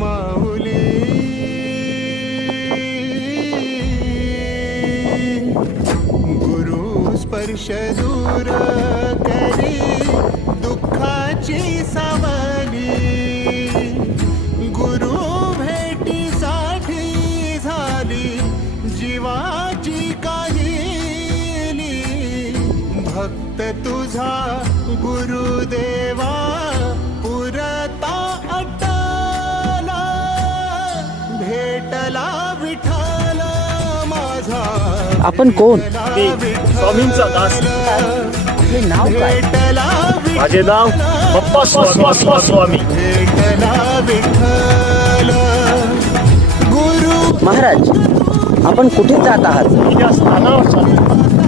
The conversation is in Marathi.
माऊली गुरु स्पर्श दूर करी दुःखाची सावली गुरु भेटीसाठी झाली जीवाची काहिली भक्त तुझा गुरुदेवा पुरता अटला भेटला विठ्ठल माझा आपण कोण? स्वामींचा दास. आपले नाव काय? भेटला माझे नाव बाप्पा स्वामी. भेटला विठ्ठल गुरु महाराज, आपण कुठे जात आहात? या स्थानावर चाललो.